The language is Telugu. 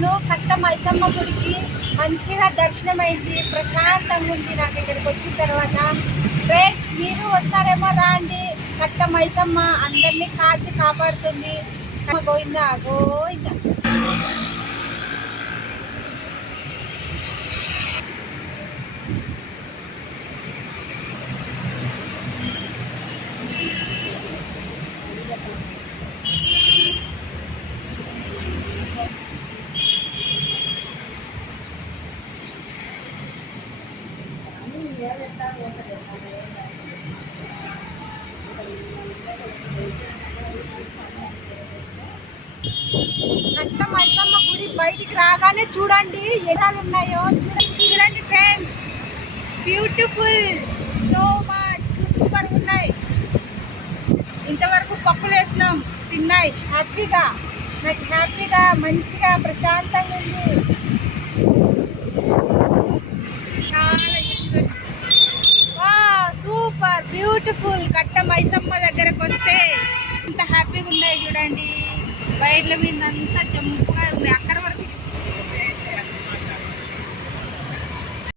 వచ్చాను కట్ట మైసమ్మ గుడికి. మంచిగా దర్శనం అయింది, ప్రశాంతంగా ఉంది నాకు ఇక్కడికి వచ్చిన తర్వాత. ఫ్రెండ్స్ మీరు వస్తారేమో రాండి. కట్ట మైసమ్మ అందరినీ కాచి కాపాడుతుంది. గోయిందా గోయిందా. కట్ట మైసమ్మ గుడి బయటికి రాగానే చూడండి ఎడాలు ఉన్నాయో. చూడండి friends, beautiful, so much, super ఉన్నాయి. ఇంతవరకు పప్పులు వేసినాం, తిన్నాయి హ్యాపీగా. నాకు హ్యాపీగా మంచిగా ప్రశాంతంగా ఉంది. Super beautiful. కట్ట మైసమ్మ దగ్గరకు వస్తే ఇంత హ్యాపీగా ఉన్నాయి చూడండి. వైర్ల మీద అంతా జంపుగా ఉంది. అక్కడ వరకు